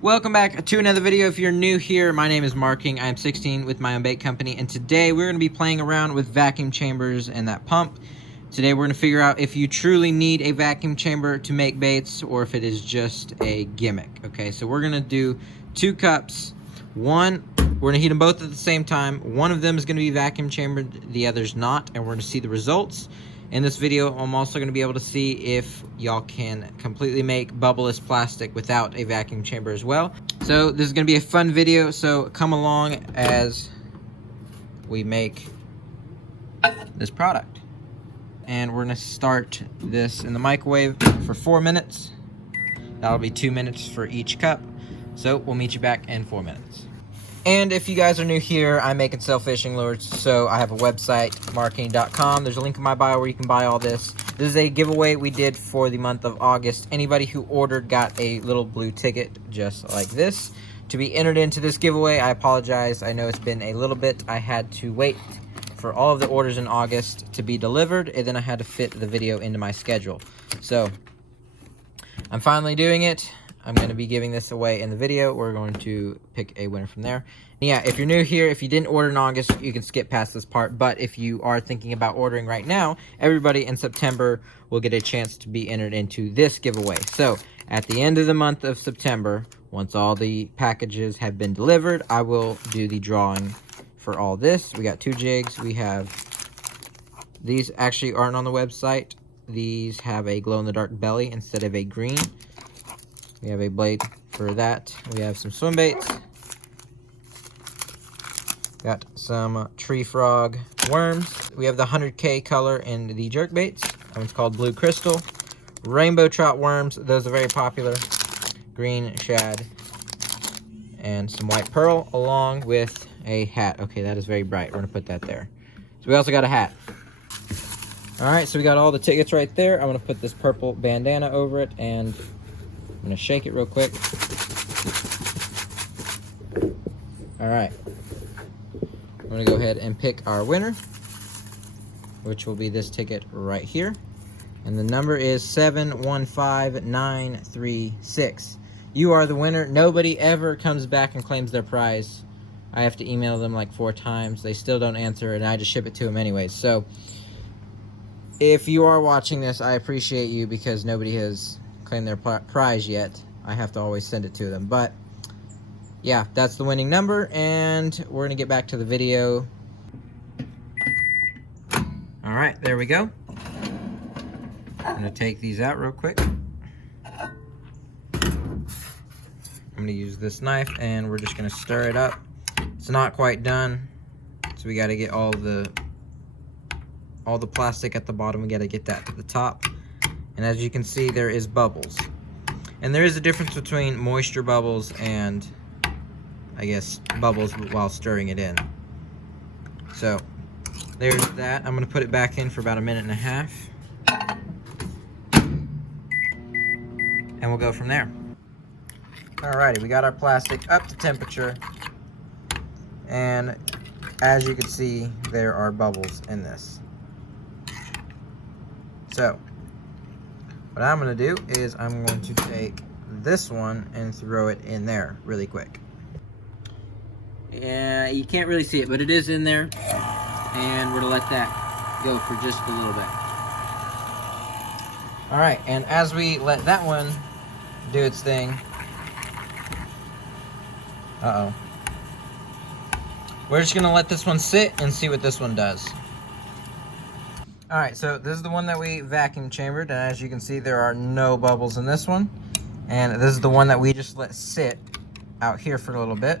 Welcome back to another video. If you're new here, my name is Mark King. I am 16 with my own bait company, and today we're going to be playing around with vacuum chambers and that pump. Today we're going to figure out if you truly need a vacuum chamber to make baits or if it is just a gimmick. Okay, so we're going to do 2 cups. We're going to heat them both at the same time. One of them is going to be vacuum chambered, the other's not, and we're going to see the results. In this video, I'm also going to be able to see if y'all can completely make bubbleless plastic without a vacuum chamber as well. So this is going to be a fun video, so come along as we make this product. And we're going to start this in the microwave for 4 minutes. That'll be 2 minutes for each cup. So we'll meet you back in 4 minutes. And if you guys are new here, I make and sell fishing lures, so I have a website, marking.com. There's a link in my bio where you can buy all this. This is a giveaway we did for the month of August. Anybody who ordered got a little blue ticket just like this. To be entered into this giveaway, I apologize. I know it's been a little bit. I had to wait for all of the orders in August to be delivered, and then I had to fit the video into my schedule. So I'm finally doing it. I'm going to be giving this away in the video. We're going to pick a winner from there. And yeah, if you're new here, if you didn't order in August, you can skip past this part. But if you are thinking about ordering right now, everybody in September will get a chance to be entered into this giveaway. So at the end of the month of September, once all the packages have been delivered, I will do the drawing for all this. We got 2 jigs. We have, these actually aren't on the website. These have a glow-in-the-dark belly instead of a green. We have a blade for that. We have some swim baits. Got some tree frog worms. We have the 100K color in the jerk baits. That one's called Blue Crystal. Rainbow trout worms. Those are very popular. Green shad. And some white pearl along with a hat. Okay, that is very bright. We're going to put that there. So we also got a hat. Alright, so we got all the tickets right there. I'm going to put this purple bandana over it, and I'm going to shake it real quick. Alright. I'm going to go ahead and pick our winner, which will be this ticket right here. And the number is 715936. You are the winner. Nobody ever comes back and claims their prize. I have to email them like 4 times. They still don't answer, and I just ship it to them anyways. So if you are watching this, I appreciate you because nobody has claim their prize yet. I have to always send it to them, but yeah, that's the winning number, and we're gonna get back to the video. All right, there we go. I'm gonna take these out real quick. I'm gonna use this knife, and we're just gonna stir it up. It's not quite done, so we got to get all the plastic at the bottom. We got to get that to the top. And as you can see, there is bubbles. And there is a difference between moisture bubbles and, I guess, bubbles while stirring it in. So, there's that. I'm going to put it back in for about 1.5 minutes. And we'll go from there. Alrighty, we got our plastic up to temperature. And as you can see, there are bubbles in this. So what I'm going to do is I'm going to take this one and throw it in there really quick. Yeah, you can't really see it, but it is in there. And we're going to let that go for just a little bit. Alright, and as we let that one do its thing, we're just going to let this one sit and see what this one does. Alright, so this is the one that we vacuum chambered, and as you can see, there are no bubbles in this one. And this is the one that we just let sit out here for a little bit.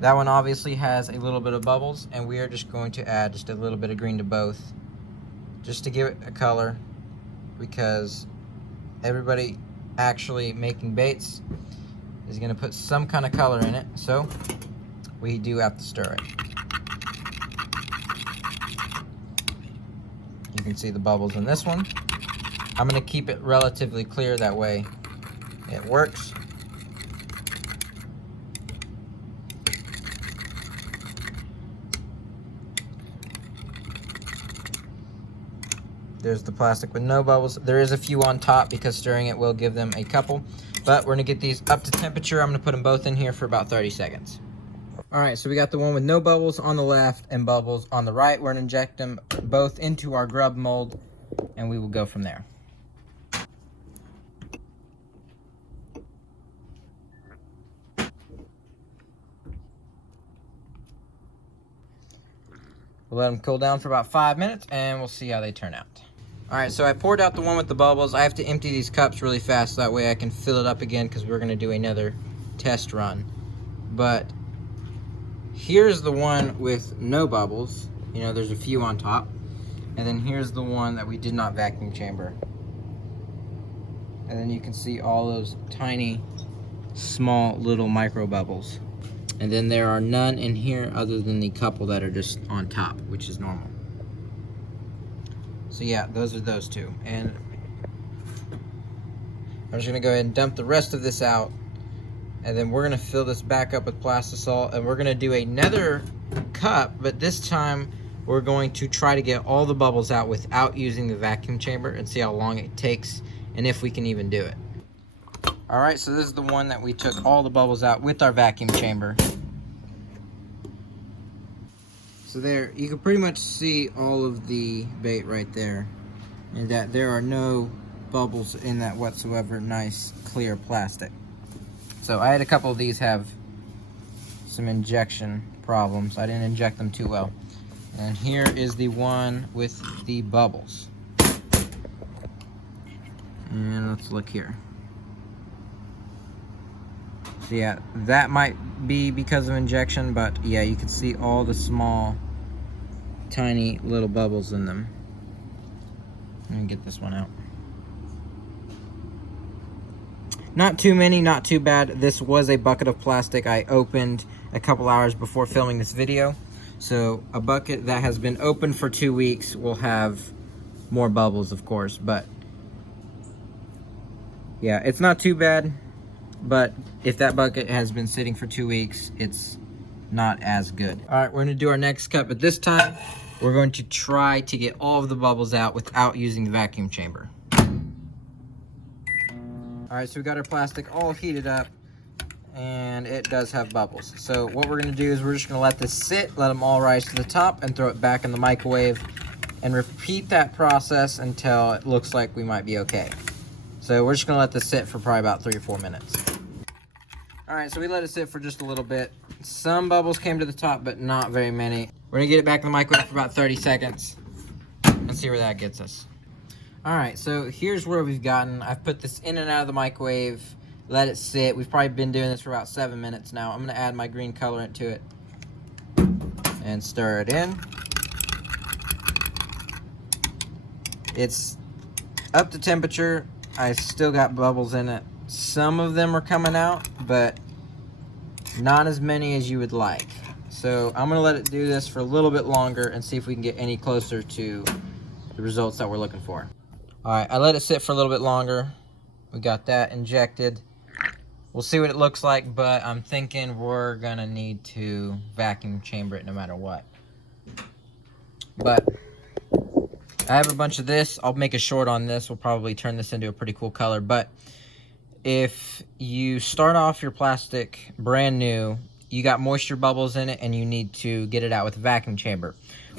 That one obviously has a little bit of bubbles, and we are just going to add just a little bit of green to both, just to give it a color, because everybody actually making baits is going to put some kind of color in it, so we do have to stir it. You can see the bubbles in this one. I'm going to keep it relatively clear, that way it works. There's the plastic with no bubbles. There is a few on top because stirring it will give them a couple. But we're gonna get these up to temperature. I'm gonna put them both in here for about 30 seconds. All right, so we got the one with no bubbles on the left and bubbles on the right. We're gonna inject them both into our grub mold, and we will go from there. We'll let them cool down for about 5 minutes, and we'll see how they turn out. All right, so I poured out the one with the bubbles. I have to empty these cups really fast, so that way I can fill it up again, because we're gonna do another test run. But here's the one with no bubbles. You know, there's a few on top. And then here's the one that we did not vacuum chamber. And then you can see all those tiny, small little micro bubbles. And then there are none in here other than the couple that are just on top, which is normal. So yeah, those are those two. And I'm just gonna go ahead and dump the rest of this out. And then we're gonna fill this back up with Plastisol, and we're gonna do another cup, but this time we're going to try to get all the bubbles out without using the vacuum chamber and see how long it takes and if we can even do it. All right, so this is the one that we took all the bubbles out with our vacuum chamber. So there, you can pretty much see all of the bait right there, and that there are no bubbles in that whatsoever. Nice clear plastic. So I had a couple of these have some injection problems. I didn't inject them too well. And here is the one with the bubbles. And let's look here. So yeah, that might be because of injection, but yeah, you can see all the small, tiny little bubbles in them. Let me get this one out. Not too many, not too bad. This was a bucket of plastic I opened a couple hours before filming this video. So a bucket that has been open for 2 weeks will have more bubbles, of course, but yeah, it's not too bad. But if that bucket has been sitting for 2 weeks, it's not as good. All right, we're gonna do our next cup, but this time we're going to try to get all of the bubbles out without using the vacuum chamber. All right, so we got our plastic all heated up, and it does have bubbles. So what we're gonna do is we're just gonna let this sit, let them all rise to the top, and throw it back in the microwave, and repeat that process until it looks like we might be okay. So we're just gonna let this sit for probably about 3 or 4 minutes. All right, so we let it sit for just a little bit. Some bubbles came to the top, but not very many. We're gonna get it back in the microwave for about 30 seconds and see where that gets us. All right, so here's where we've gotten. I've put this in and out of the microwave, let it sit. We've probably been doing this for about 7 minutes now. I'm gonna add my green colorant to it and stir it in. It's up to temperature. I still got bubbles in it. Some of them are coming out, but not as many as you would like. So I'm gonna let it do this for a little bit longer and see if we can get any closer to the results that we're looking for. All right, I let it sit for a little bit longer. We got that injected. We'll see what it looks like, but I'm thinking we're gonna need to vacuum chamber it no matter what. But I have a bunch of this. I'll make a short on this. We'll probably turn this into a pretty cool color. But if you start off your plastic brand new, you got moisture bubbles in it and you need to get it out with a vacuum chamber.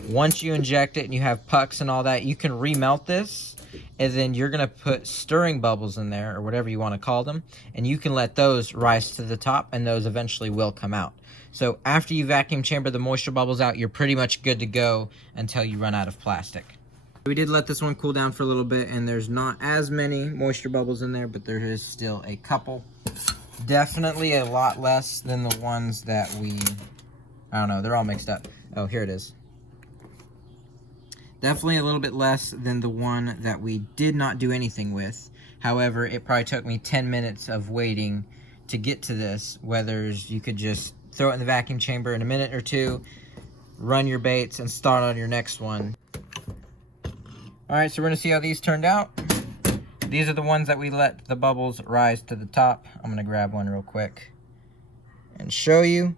Once you inject it and you have pucks and all that, you can remelt this, and then you're gonna put stirring bubbles in there, or whatever you want to call them, and you can let those rise to the top, and those eventually will come out. So after you vacuum chamber the moisture bubbles out, you're pretty much good to go until you run out of plastic. We did let this one cool down for a little bit, and there's not as many moisture bubbles in there, but there is still a couple. Definitely a lot less than the ones that I don't know, they're all mixed up. Oh, here it is. Definitely a little bit less than the one that we did not do anything with. However, it probably took me 10 minutes of waiting to get to this, whether you could just throw it in the vacuum chamber in a minute or two, run your baits, and start on your next one. All right, so we're gonna see how these turned out. These are the ones that we let the bubbles rise to the top. I'm gonna grab one real quick and show you.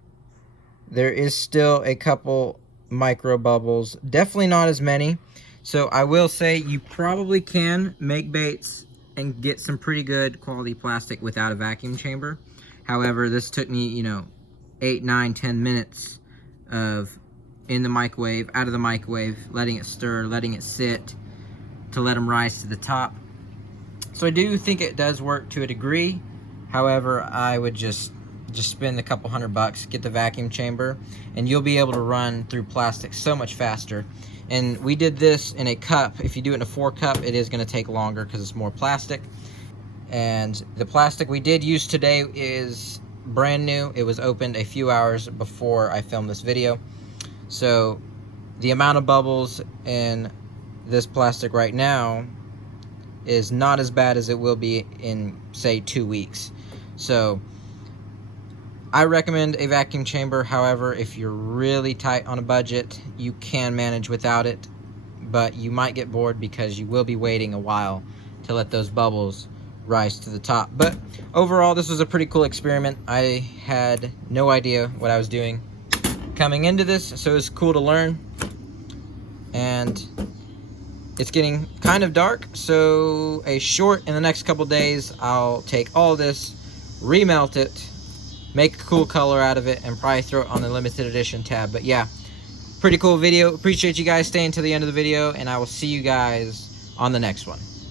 There is still a couple micro bubbles, definitely not as many. So I will say you probably can make baits and get some pretty good quality plastic without a vacuum chamber. However, this took me, you know, 8, 9, 10 minutes of in the microwave, out of the microwave, letting it stir, letting it sit to let them rise to the top. So I do think it does work to a degree. However, I would just spend a couple $100, get the vacuum chamber, and you'll be able to run through plastic so much faster. And we did this in a cup. If you do it in a 4-cup, it is going to take longer because it's more plastic. And the plastic we did use today is brand new. It was opened a few hours before I filmed this video. So the amount of bubbles in this plastic right now is not as bad as it will be in, say, 2 weeks. So I recommend a vacuum chamber. However, if you're really tight on a budget, you can manage without it, but you might get bored because you will be waiting a while to let those bubbles rise to the top. But overall, this was a pretty cool experiment. I had no idea what I was doing coming into this, so it's cool to learn. And it's getting kind of dark, so a short in the next couple days, I'll take all this, remelt it, make a cool color out of it, and probably throw it on the limited edition tab. But yeah, pretty cool video. Appreciate you guys staying to the end of the video, and I will see you guys on the next one.